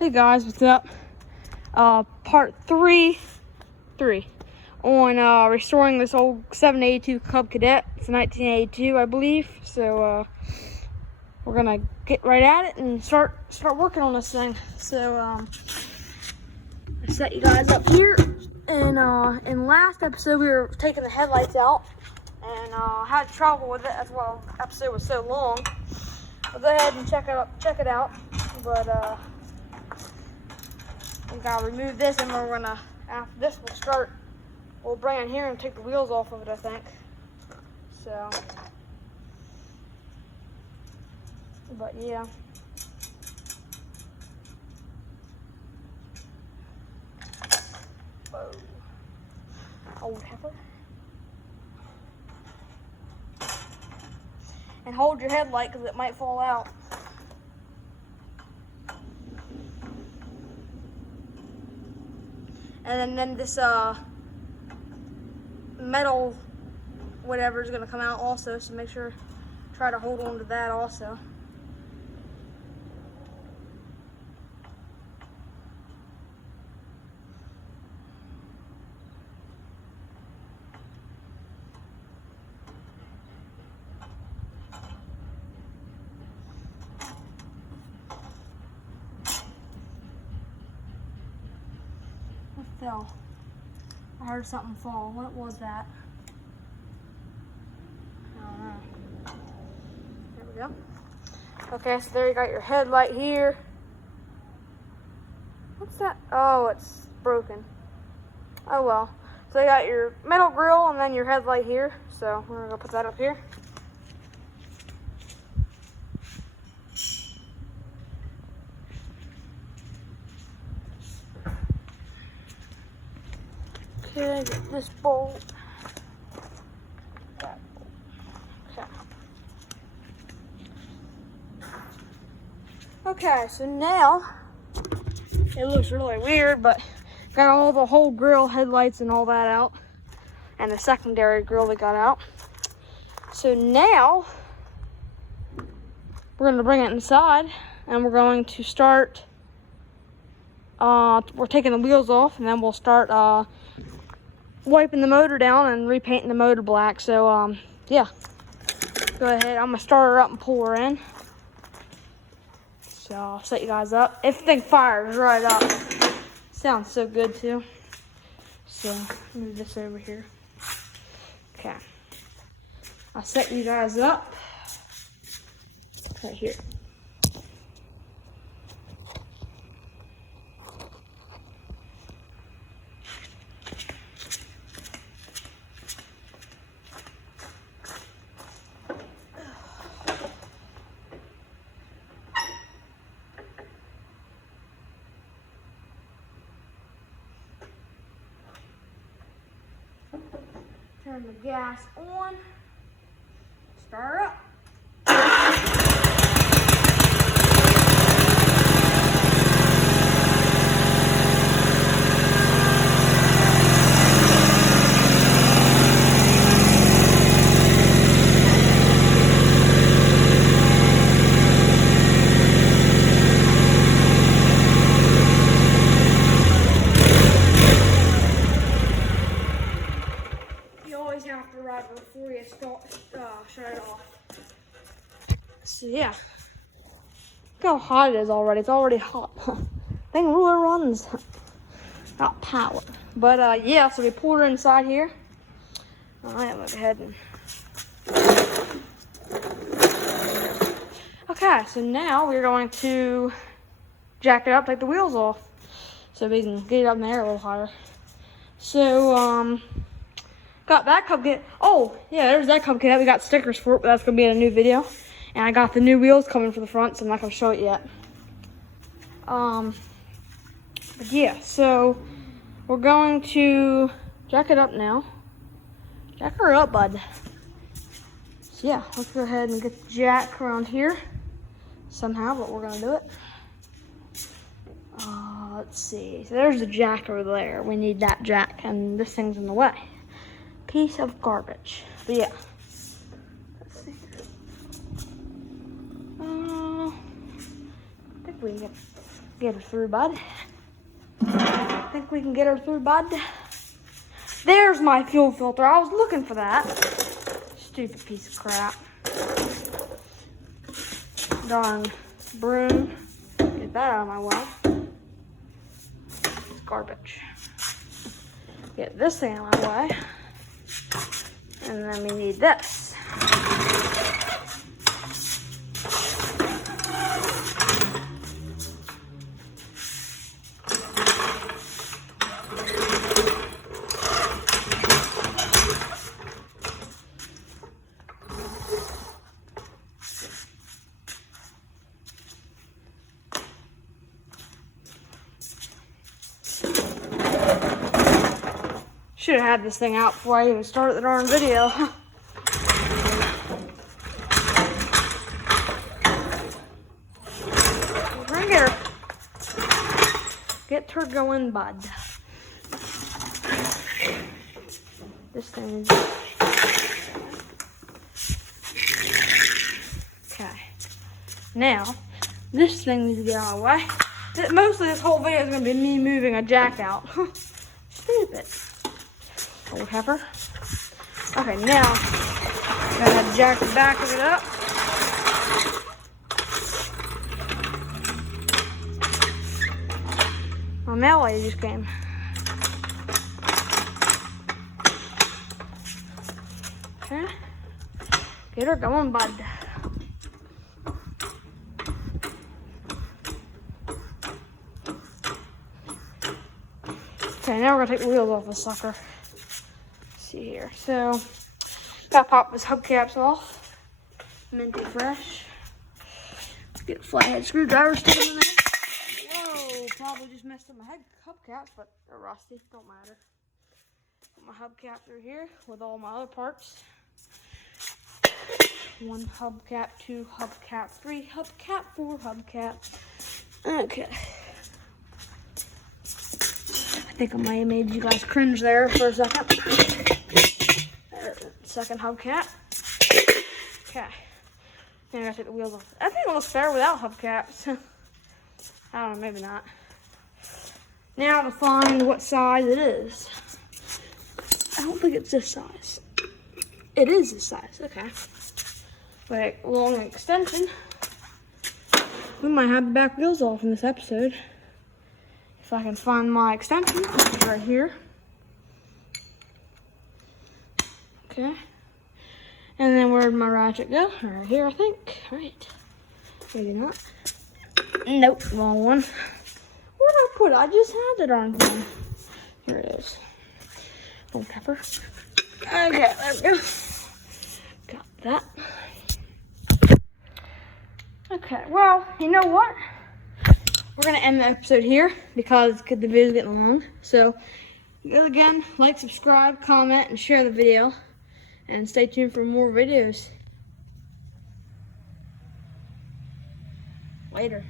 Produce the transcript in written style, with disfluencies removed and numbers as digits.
Hey guys, what's up? Part three on restoring this old 782 Cub Cadet. It's 1982, I believe. So we're gonna get right at it and start working on this thing. So I set you guys up here, and in last episode we were taking the headlights out and had trouble with it. That's why the episode was so long. I'll go ahead and check it out. But we gotta remove this, and we're gonna, after this, we'll bring it here and take the wheels off of it, I think. So, but yeah. Whoa. Old heifer. And hold your headlight because it might fall out. And then this metal whatever is going to come out also, so make sure, try to hold on to that also. Fell. I heard something fall. What was that? I don't know. There we go. Okay, so there you got your headlight here. What's that? Oh, it's broken. Oh well. So you got your metal grill and then your headlight here. So we're gonna go put that up here. Okay, get this bolt. That bolt. Okay, so now it looks really weird, but got all the whole grill, headlights, and all that out, and the secondary grill we got out. So now we're going to bring it inside, and we're going to start. We're taking the wheels off, and then we'll start wiping the motor down and repainting the motor black. So yeah, go ahead. I'm gonna start her up and pull her in. So I'll set you guys up. Everything fires right up. Sounds so good too. So move this over here. Okay, I'll set you guys up right here. Turn the gas on, start her up. Have to ride before you shut it off. So yeah, look how hot it is already. It's already hot. Thing really runs not power. But yeah, so we pulled her inside here. All right, let's go ahead and. Okay, so now we're going to jack it up, take the wheels off, so we can get it up in the air a little higher. So got that Cub Cadet. Oh, yeah, there's that Cub Cadet. We got stickers for it, but that's going to be in a new video. And I got the new wheels coming for the front, so I'm not going to show it yet. But yeah, so we're going to jack it up now. Jack her up, bud. So yeah, let's go ahead and get the jack around here somehow, but we're going to do it. Let's see. So there's the jack over there. We need that jack, and this thing's in the way. Piece of garbage. But yeah. Let's see. I think we can Get her through, bud. Think we can get her through, bud? There's my fuel filter. I was looking for that. Stupid piece of crap. Darn broom. Get that out of my way. It's garbage. Get this thing out of my way. And then we need this. Should have had this thing out before I even started the darn video. We're gonna get her. Get her going, bud. This thing is... Okay. Now, this thing needs to get out of the way. Mostly this whole video is gonna be me moving a jack out. Stupid. Old heifer. Okay, now I'm gonna jack the back of it up. My mail lady just came. Okay. Get her going, bud. Okay, now we're gonna take the wheels off this sucker. See here. So, gotta pop his hubcaps off. Minty fresh. Get a flathead screwdriver sticking in there. Whoa, probably just messed up my hubcaps, but they're rusty. Don't matter. Put my hubcap through here with all my other parts. 1 hubcap, 2 hubcap, 3 hubcap, 4 hubcap. Okay. I think I might have made you guys cringe there for a second. Second hubcap. Okay. Now I gotta take the wheels off. I think it looks better without hubcaps. I don't know, maybe not. Now to find what size it is. I don't think it's this size. It is this size, okay. Like long extension. We might have the back wheels off in this episode. If I can find my extension, it's right here. Okay. And then where'd my ratchet go? Right here, I think. Right. Maybe not. Nope, wrong one. Where'd I put it? I just had the darn thing. Here it is. Old pepper. Okay, there we go. Got that. Okay, well, you know what? We're gonna end the episode here because the video's getting long. So, again, like, subscribe, comment, and share the video. And stay tuned for more videos. Later.